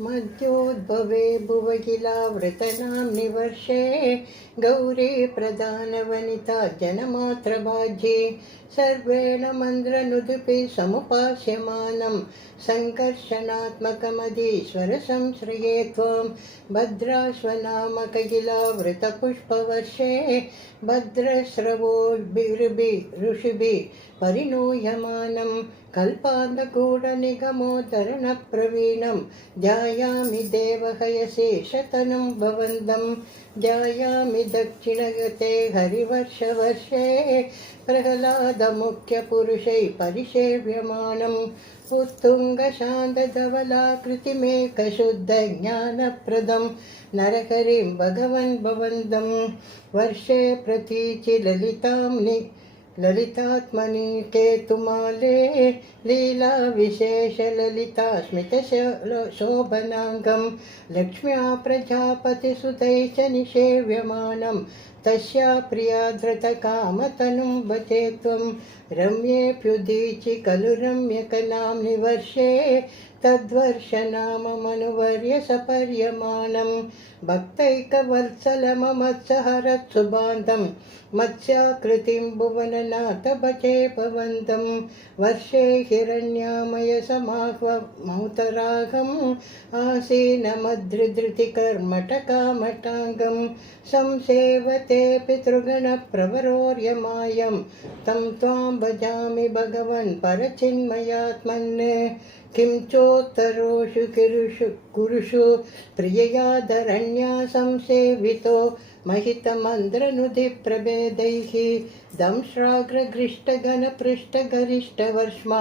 मध्योद्भवे भुवगिलावृतनाम्नि वर्षे गौरी प्रधानवनिता जनमात्रभाज्ये सर्वेण मन्द्रनुदुपि समुपास्यमानं सङ्कर्षणात्मकमधीश्वरसंश्रये त्वां भद्राश्वनामकगिलावृतपुष्पवर्षे भद्रस्रवोभिर्भिः ऋषिभिः परिणूयमानं कल्पान्तगूढनिगमोद्धरणप्रवीणं ध्यायामि देवहयशेषतनुं भवन्दं ध्यायामि दक्षिणगते हरिवर्षवर्षे प्रह्लादमुख्यपुरुषैः परिसेव्यमानम् उत्तुङ्गशान्तधवलाकृतिमेकशुद्धज्ञानप्रदं नरहरिं भगवन् भवन्दं वर्षे प्रतीचि ललितात्मनि केतुमाले लीलाविशेषललिता स्मितशोभनाङ्गं लक्ष्म्या प्रजापतिसुतैः च निषेव्यमानं तस्या प्रिया धृतकामतनुं भजे त्वं रम्येऽप्युदीचि खलु रम्यकनाम्नि वर्षे तद्वर्षनाममनुवर्य सपर्यमानं भक्तैकवत्सलममत्सहरत्सुबान्धं मत्स्याकृतिं भुवननाथ भजे भवन्तं वर्षे हिरण्यामयसमाह्वमौतरागम् आसीनमधृधृतिकर्मटकामटाङ्गं संसेवते पितृगणप्रवरोर्यमायं तं त्वां भजामि भगवन् परचिन्मयात्मन् किं चोत्तरोषु कुरुषु प्रिययादरण्या संसेवितो महितमन्द्रनुधिप्रभेदैः दंश्राग्रगृष्टगणपृष्ठगरिष्ठवर्ष्मा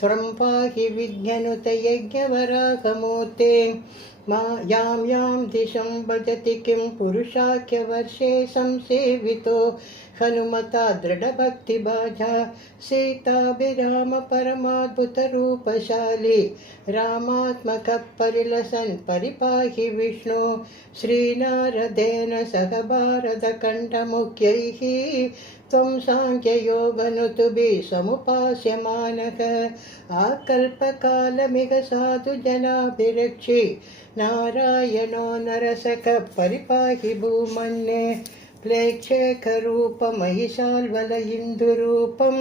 त्वं पाहि विघ्ननुत यज्ञवराहमूर्ते यां यां दिशं भजति किं पुरुषाख्यवर्षे संसेवितो हनुमता दृढभक्तिभाजा सीताभिराम परमाद्भुतरूपशाली रामात्मकः परिलसन् परिपाहि विष्णु श्रीनारदेन सह भारतखण्डमुख्यैः त्वं साङ्ख्ययोगनुतुभिः समुपास्यमानः आकल्पकालमिह साधुजनाभिरक्षि नारायणो नरसखः परिपाहि भूमन्ये प्लेक्षेकरूपमहिषाल्वल इन्दुरूपं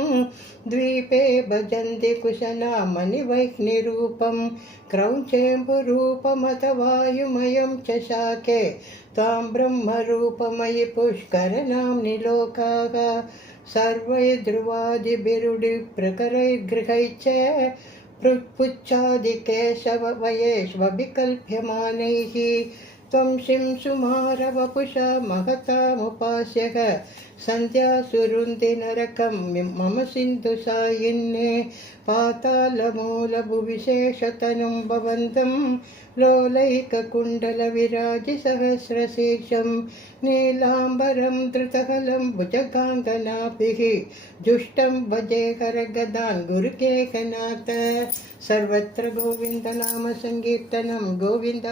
द्वीपे भजन्ति कुशनामणिवैह्निरूपं क्रौञ्चेम्बुरूपमथ वायुमयं च शाके त्वां ब्रह्मरूपमयि पुष्करनाम्नि लोकाः सर्वैर्ध्रुवादिभिरुडिप्रकरैर्गृहैश्च पुच्छादिकेशववयेष्वभिकल्प्यमानैः त्वं शिंसुमारवपुषा महतामुपास्यः सन्ध्यासुरुन्धि नरकं मम सिन्धुसायिन्ये पातालमूलभुविशेषतनुं भवन्तं लोलैककुण्डलविराजिसहस्रशीर्षं नीलाम्बरं धृतहलं भुजगाङ्गनाभिः जुष्टं भजे हरगदान् गुरुकेकनाथ सर्वत्र गोविन्दनामसङ्कीर्तनं गोविन्द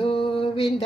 गोविन्द।